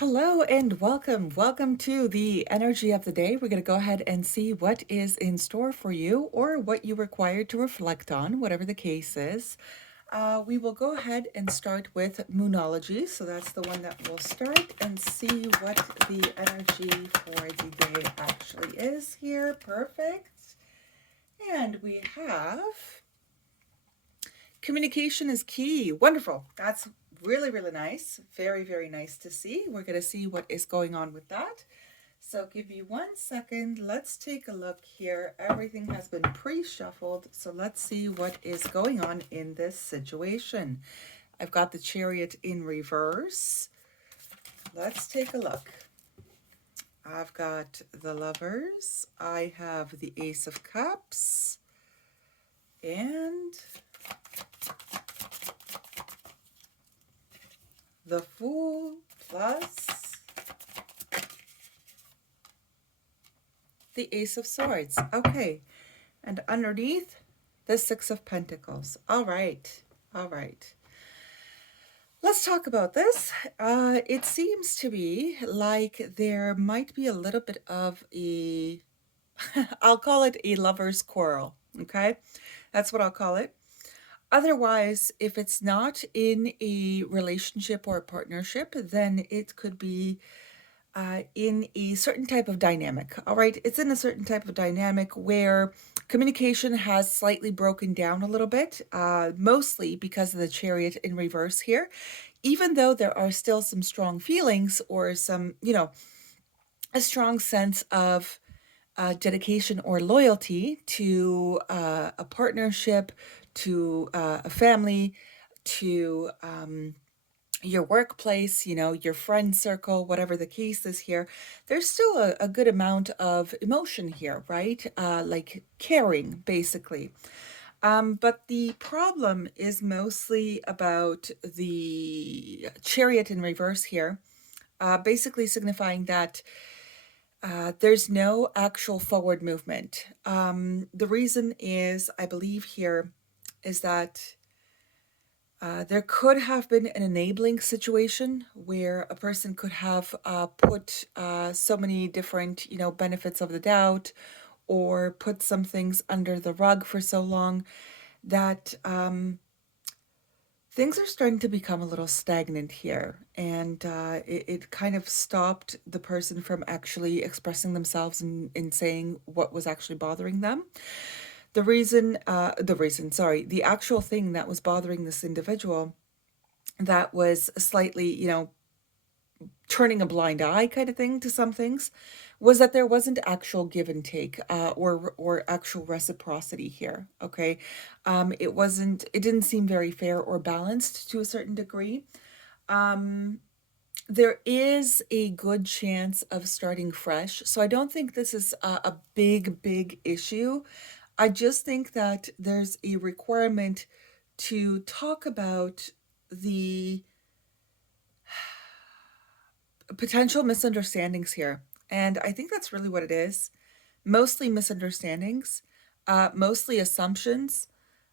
Hello and welcome. Welcome to the energy of the day. We're going to go ahead and see what is in store for you or what you require to reflect on, whatever the case is. We will go ahead and start with Moonology. So that's the one that we'll start and see what the energy for the day actually is here. Perfect. And we have communication is key. Wonderful. That's really, really nice. Very, very nice to see. We're going to see what is going on with that. So give me 1 second. Let's take a look here. Everything has been pre-shuffled. So let's see what is going on in this situation. I've got the chariot in reverse. Let's take a look. I've got the lovers. I have the ace of cups. And the Fool plus the Ace of Swords. Okay. And underneath, the Six of Pentacles. All right. All right. Let's talk about this. It seems to be like there might be a little bit of a, I'll call it a lover's quarrel. Okay. That's what I'll call it. Otherwise, if it's not in a relationship or a partnership, then it could be in a certain type of dynamic. All right, it's in a certain type of dynamic where communication has slightly broken down a little bit, mostly because of the chariot in reverse here. Even though there are still some strong feelings or some, a strong sense of dedication or loyalty to a partnership, to a family, to your workplace, your friend circle, whatever the case is here, there's still a good amount of emotion here, right? Like caring, basically. But the problem is mostly about the chariot in reverse here, basically signifying that there's no actual forward movement. The reason is, I believe here, is that there could have been an enabling situation where a person could have put so many different, benefits of the doubt, or put some things under the rug for so long that things are starting to become a little stagnant here. And it kind of stopped the person from actually expressing themselves and saying what was actually bothering them. The actual thing that was bothering this individual that was slightly, turning a blind eye kind of thing to some things, was that there wasn't actual give and take or actual reciprocity here. Okay, it didn't seem very fair or balanced to a certain degree. There is a good chance of starting fresh, so I don't think this is a big issue. I just think that there's a requirement to talk about the potential misunderstandings here. And I think that's really what it is. Mostly misunderstandings, mostly assumptions,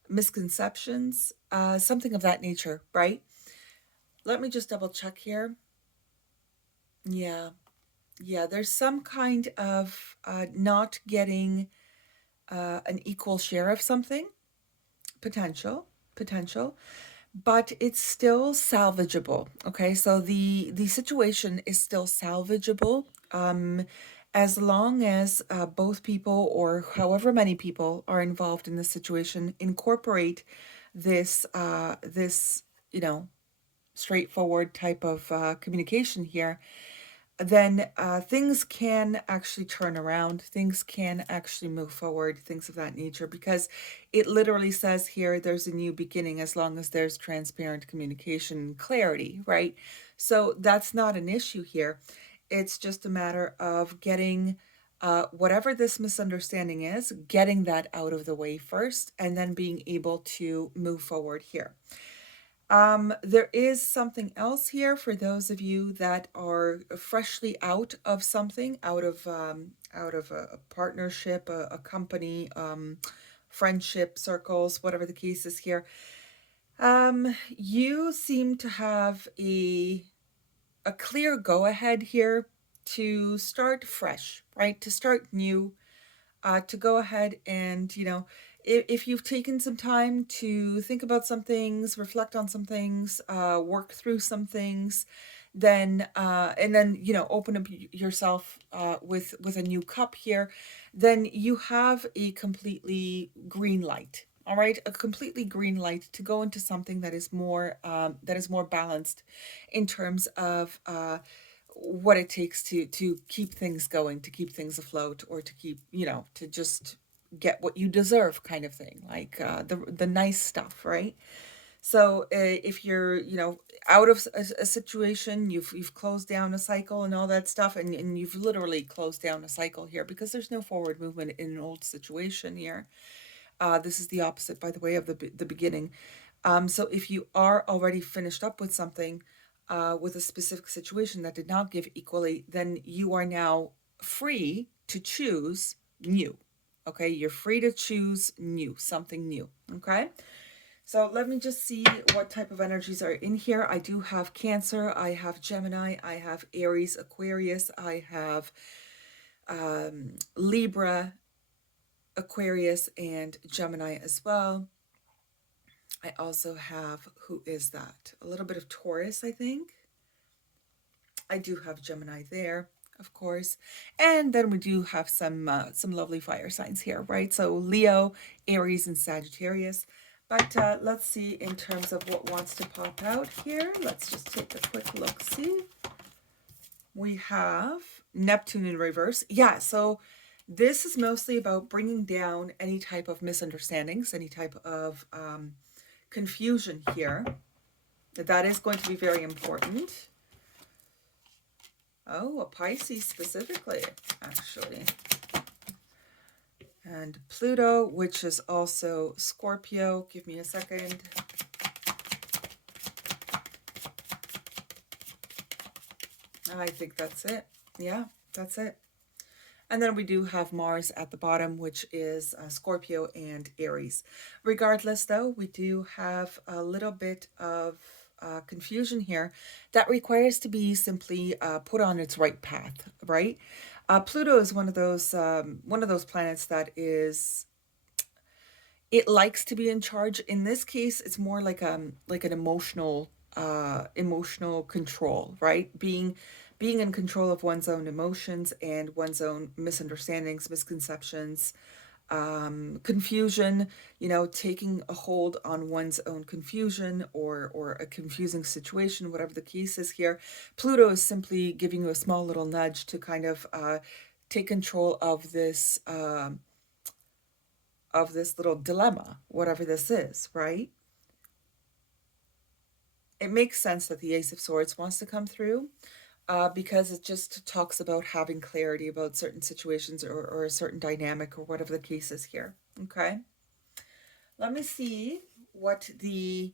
misconceptions, something of that nature, right? Let me just double check here. Yeah, yeah, there's some kind of not getting an equal share of something, potential, but it's still salvageable. Okay, so the situation is still salvageable, as long as both people, or however many people are involved in this situation, incorporate this straightforward type of communication here. Then things can actually turn around, things can actually move forward, things of that nature, because it literally says here there's a new beginning as long as there's transparent communication and clarity, right? So that's not an issue here. It's just a matter of getting whatever this misunderstanding is, getting that out of the way first, and then being able to move forward here. There is something else here for those of you that are freshly out of something, out of a partnership, a company, friendship circles, whatever the case is here. You seem to have a a clear go ahead here to start fresh, right? To start new, to go ahead and, if you've taken some time to think about some things, reflect on some things, work through some things, then and then open up yourself with a new cup here, then you have a completely green light. All right, a completely green light to go into something that is more balanced in terms of what it takes to keep things going, to keep things afloat, or to keep, to just get what you deserve, kind of thing, like the nice stuff, right? So if you're, out of a situation, you've closed down a cycle and all that stuff, and you've literally closed down a cycle here because there's no forward movement in an old situation here. This is the opposite, by the way, of the beginning. So if you are already finished up with something, with a specific situation that did not give equally, then you are now free to choose new. Okay, you're free to choose new, something new. Okay, so let me just see what type of energies are in here. I do have Cancer, I have Gemini, I have Aries, Aquarius, I have Libra, Aquarius, and Gemini as well. I also have, who is that? A little bit of Taurus, I think. I do have Gemini there, of course. And then we do have some lovely fire signs here, right? So Leo, Aries, and Sagittarius. But let's see in terms of what wants to pop out here. Let's just take a quick look, see. We have Neptune in reverse. Yeah, so this is mostly about bringing down any type of misunderstandings, any type of confusion here. That is going to be very important. Oh, a Pisces specifically, actually. And Pluto, which is also Scorpio. Give me a second. I think that's it. Yeah, that's it. And then we do have Mars at the bottom, which is Scorpio and Aries. Regardless, though, we do have a little bit of confusion here that requires to be simply put on its right path, right? Pluto is one of those planets that is, it likes to be in charge. In this case, it's more like an emotional control, right? Being in control of one's own emotions and one's own misunderstandings, misconceptions, confusion, taking a hold on one's own confusion, or a confusing situation, whatever the case is here. Pluto is simply giving you a small little nudge to kind of take control of this little dilemma, whatever this is, right? It makes sense that the Ace of Swords wants to come through, because it just talks about having clarity about certain situations, or a certain dynamic, or whatever the case is here. Okay. Let me see what the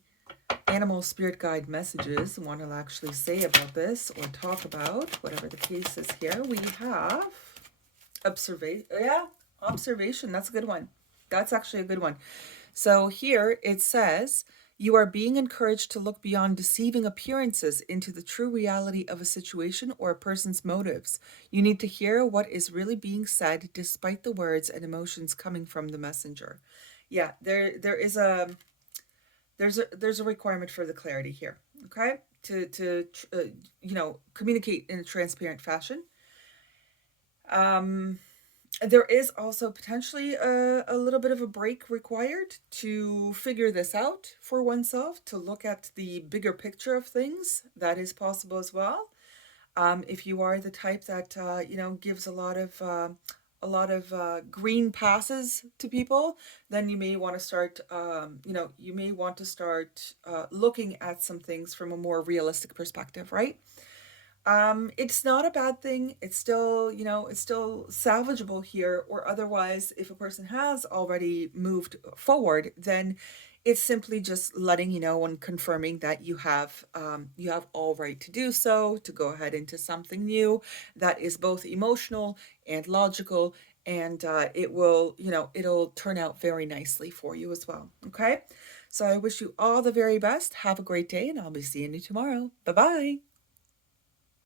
animal spirit guide messages want to actually say about this, or talk about, whatever the case is here. We have observation. Yeah, observation. That's a good one. That's actually a good one. So here it says, you are being encouraged to look beyond deceiving appearances into the true reality of a situation or a person's motives. You need to hear what is really being said despite the words and emotions coming from the messenger. Yeah, there's a requirement for the clarity here, okay? To communicate in a transparent fashion. There is also potentially a little bit of a break required to figure this out for oneself, to look at the bigger picture of things. That is possible as well. If you are the type that gives a lot of green passes to people, then you may want to start looking at some things from a more realistic perspective, right? It's not a bad thing. It's still, it's still salvageable here, or otherwise, if a person has already moved forward, then it's simply just letting you know and confirming that you have all right to do so, to go ahead into something new that is both emotional and logical, and it'll turn out very nicely for you as well. Okay, so I wish you all the very best. Have a great day, and I'll be seeing you tomorrow. Bye bye.